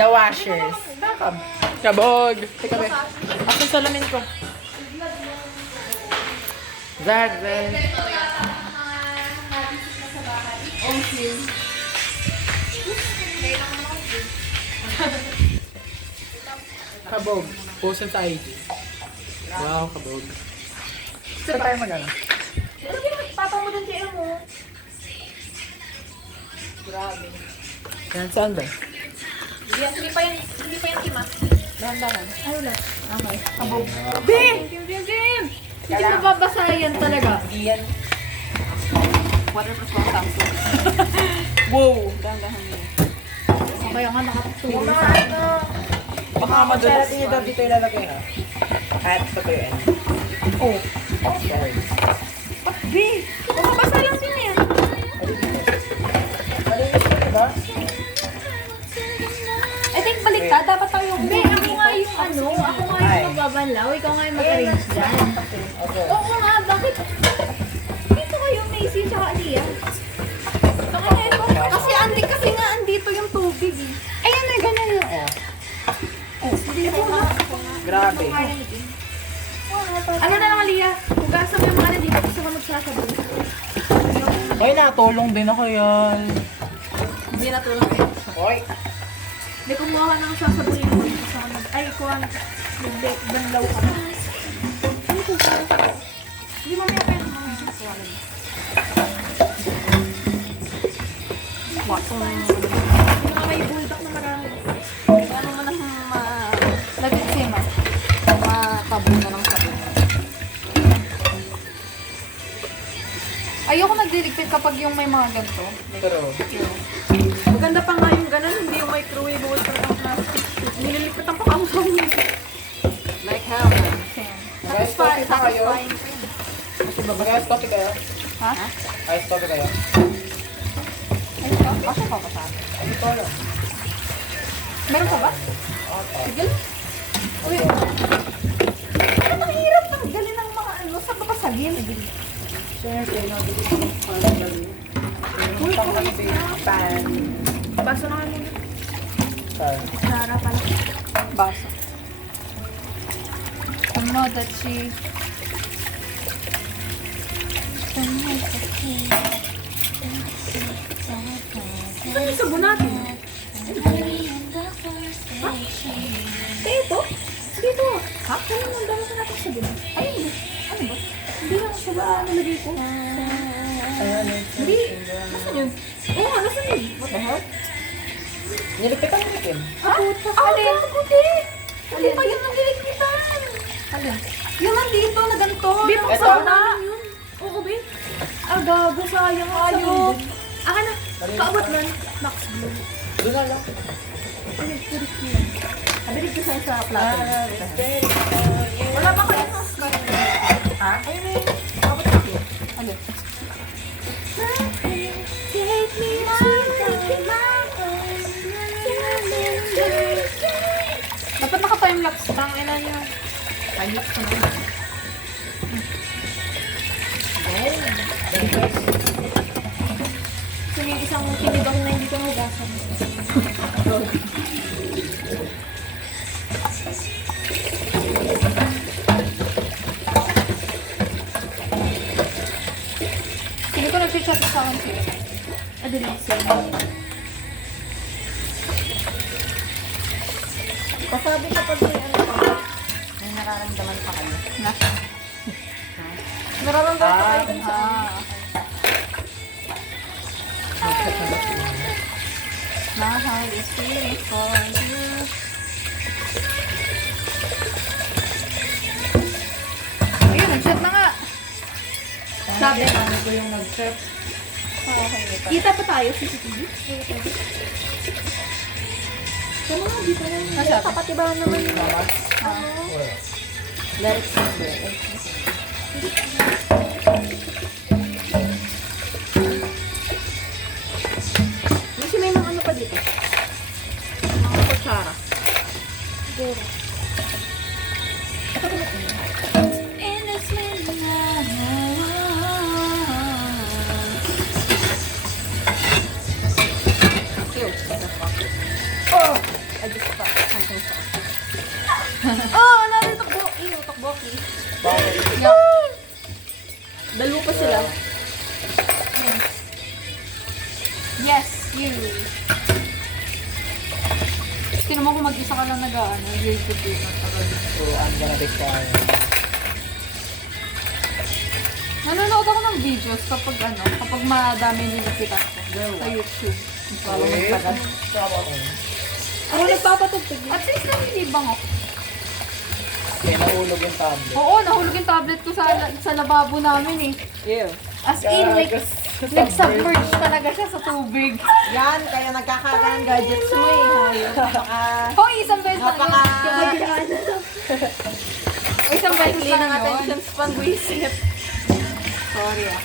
The washers. Kabog. Teka be. Asan salamin ko? Zag. Kabog. Post sa IG. Wow, kabog. Saan tayo mag-ano? Papa mo dun kaya mo. Grabe. Yan, saan ba? Hindi pa yung kima. Dahan-dahan. Ay, wala. Okay. Kabog. Bim! Bim! Hindi mababasa yan talaga. Iyan. Waterproof lang Samsung. Wow. Dahan-dahan yun. Kaya nga nakatulong Yung mga sa akin. ano. Baka madulas niyo daw dito ilalagay ha. At patuyuan. Oh. Sorry. Bi! Mababasa lang din yan. Malinis ko, diba? I think baliktad. Dapat tayo. Bi, ako nga yung ano. Ako nga Ay. yung magbabalaw. Ikaw nga yung mag-arrange dyan. Okay. Oo nga, bakit? Dito kayo, Macy, tsaka Aliyah. Kasi nga andito yung tubig eh. Ayan na, ganyan yun. Oh. Ito nga. Grabe. Ano na lang, Aliyah? Hugasan mo yung mga nandito kasi ka magsasabon. Ay, natulong din ako yan. Hindi na tulong eh. Oy. Hindi kumuha ka ng sasabunin mo. Ay, kuha na. Nagbanlaw ka na. Hindi mo may pwede mga sasabunin. Yung mga may bulldog na marami. Ano mo na lagyan siya ma. Matabon na ng sabon. Ayoko nagdiligpit kapag yung may mga ganito. Pero, Maganda pa nga yung ganun, hindi yung microwave sa plastic. Nililipitan pa ang niya. Like how? Guys, coffee pa kayo? Satisfying pa yun. mag-ice coffee kayo? Ha? Ice coffee kayo? Ay, ito? Bakit pa ba sa akin? Ano to lang? Meron ka ba? Okay. Sige lang. Uy. Ano ang hirap ng gali ng mga ano? Saan ba pasagin? Siyempre, nabili ko yung pan. Yung pan. Baso na nga muna. Sorry. Nara pala. Baso. I know that she... Saan yung sabon natin? Ha? Ito? Dito. Ha? Ano yung dami sa natin sabon? Ayun. Ano ba? Hindi lang sabon na nalagay ko. Hindi. Nasaan yun? Oo nga, nasaan yun? What the hell? Nilipitan mo Kim. Ah, alin? Hindi pa yun ang niligpitan. Alin? Yung nandito na ganito. Di pa Ito? sa namin yun. Oo, Bi. Ah, gago. Sayang ang sabon. Aka na. Paabot nun. Max Blue. Doon na lang. Nabilig ko sa'yo sa plato. Wala pa kayo ng scotch. Ha? Ayun na yun. Paabot ko yun. Alin? Take me dapat naka-timelapse. Tangina niyo. Timelapse ko na. So, yung isang tinibang na hindi ko hugasan. Sige ko nag-chat sa akin sila. Adelice. Kasabi kapag may ano ka, may nararamdaman pa kayo. Na? Nararamdaman ko kayo dun sa My heart is feeling for you. Ayun, nag-chat na nga. Sabi. Ano ko yung nag-chef? Kita pa tayo, CCTV? Kaya nga, di pa lang. Kapatibahan naman yun. Lyrics ng Kasi may mga ano pa dito. Mga kutsara. Siguro. you. Tinan mo kung mag-isa ka lang you're good din. So, I'm gonna be crying. Nanonood ako ng videos kapag madami nilipitan ko sa YouTube. Follow mo tagal. Sawa ko. Ako nagpapatugtog. At least nanilibang ako. Kaya nahulog yung tablet. Oo, nahulog yung tablet ko sa lababo namin eh. Ew. As in, like, nag-submerge talaga siya sa tubig. Yan, kaya nagkakagaan gadgets mo eh. Hayop. Hoy, isang beses lang Napaka- yun. Isang beses lang yun. attention span visit. Sorry ah.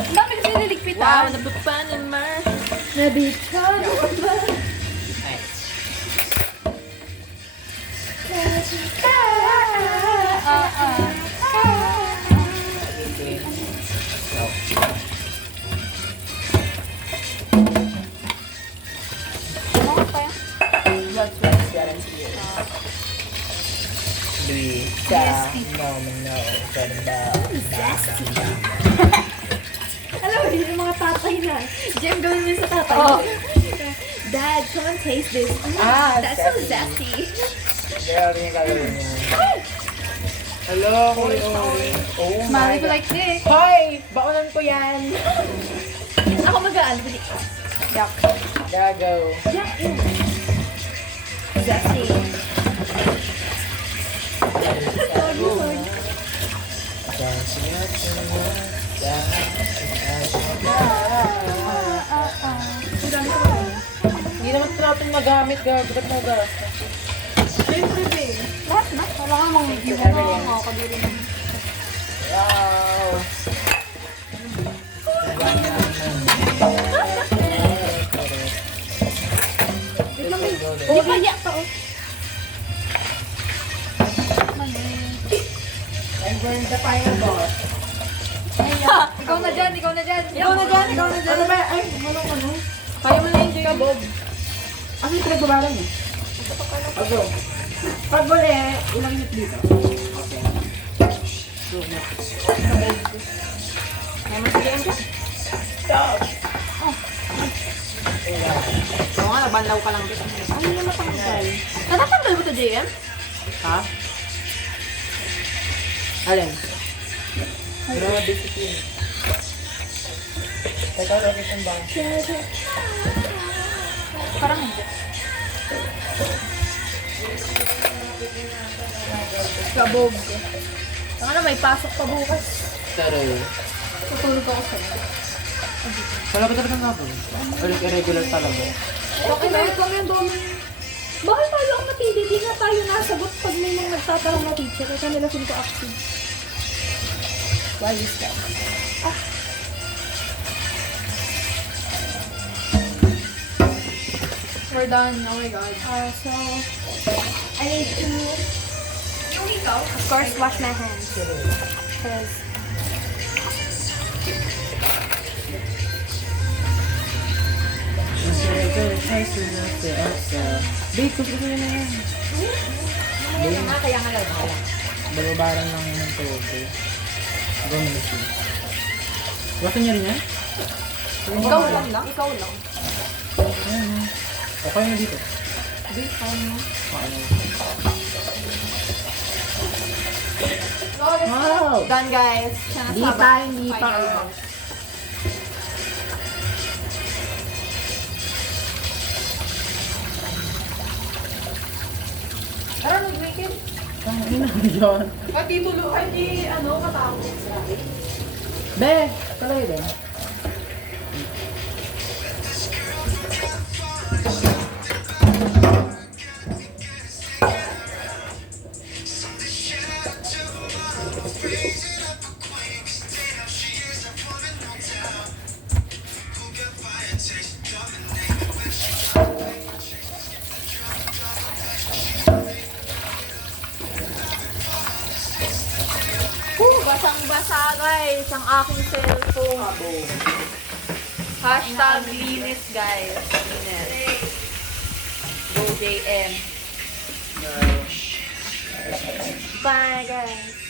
Ang dami kasi niligpit Wow, ah. nabapanan ma. Nabitsa. Blood sweat guarantee. Louis. No. Alam mo, yun yung mga tatay na. Jem, gawin mo sa tatay. Oh. Dad, come and taste this. That's so zesty. Grabe yung gagawin niya. Hello, Uri. Oh my Mami ko God. like this. Hoy! Baonan ko yan! Ako mag-aal. Yuck. Gago. Yuck. Zesty. Hindi naman ito natin magamit, gago. Ba't nagaras ka? Siyempre, babe. Lahat na. Wala kang mga iwan mo. Kadiri mo. Wow! Wait lang, babe. Hindi pa yak to. I'm going to fireball. Ikaw na dyan. Ano ba? Ay, ano? Kaya mo na yung kabog. Ano yung pinagbabalan niya? Ako. Pag uli, ilang minute dito? Okay. So, kaya mo sige ang stop! Oo nga, nabanlaw ka lang dito. Ano yung matanggal? Natatanggal mo to, JM? Ha? Alin? Grabe discipline. Teka, location ba? Parang hindi. Kabog. Saka na, may pasok pa bukas. Pero, Tutulog ako sa wala ba talaga nga po? Ulit irregular talaga. Okay na, ikaw yung dami. Bakit tayo ang matindi? Di nga tayo nasagot pag may mga nagtatanong na teacher. Kaya nila feel ko active. Why is that? We're done. Oh my god. So, I need to, of course, wash my hands. Because, Babe, gusto ko na yan. kaya nga lang wala. Bababarang lang yun ng tubig. Gumisi. Gusto niya rin yan? Ikaw lang. Ikaw lang. Okay na dito. Wow! Done, guys. Hindi pa. Tara, mag-weekend. Ang ina yun. Pati tulo, ay di, katapos. Be, kalay din. Basang-basa, guys, ang aking cellphone. Hashtag linis, guys. Linis. Go JM. Bye, guys.